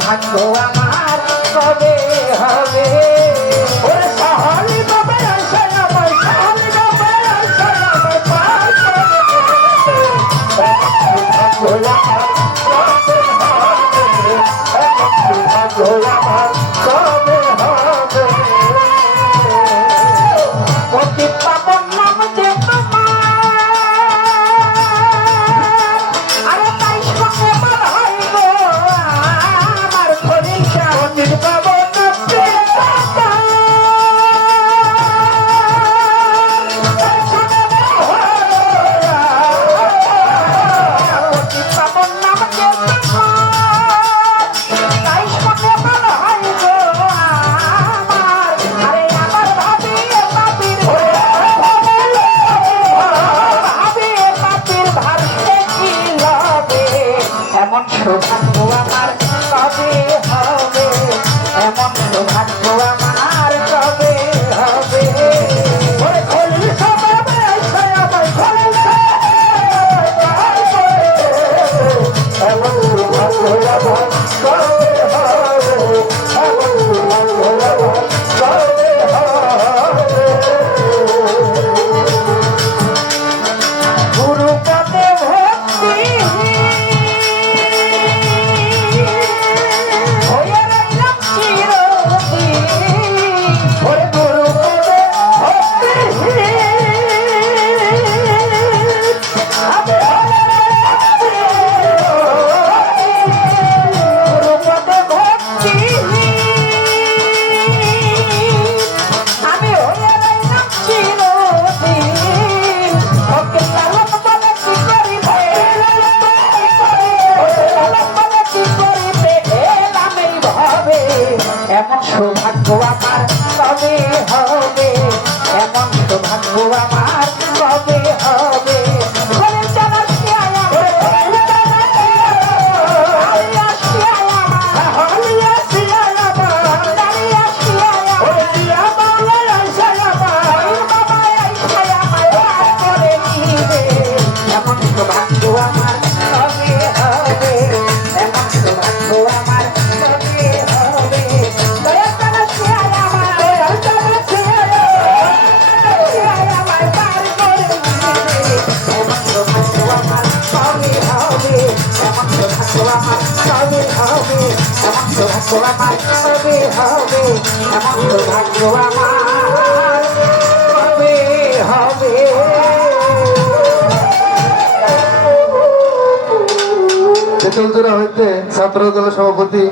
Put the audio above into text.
ভাগ্য আমার কবে হবে? ওরে সহজ ভালো ভাববো আমার কবে এমন সৌভাগ্য আমার। আমার তবে হবে এমন তো হবে হবে ছাত্র দল সভাপতি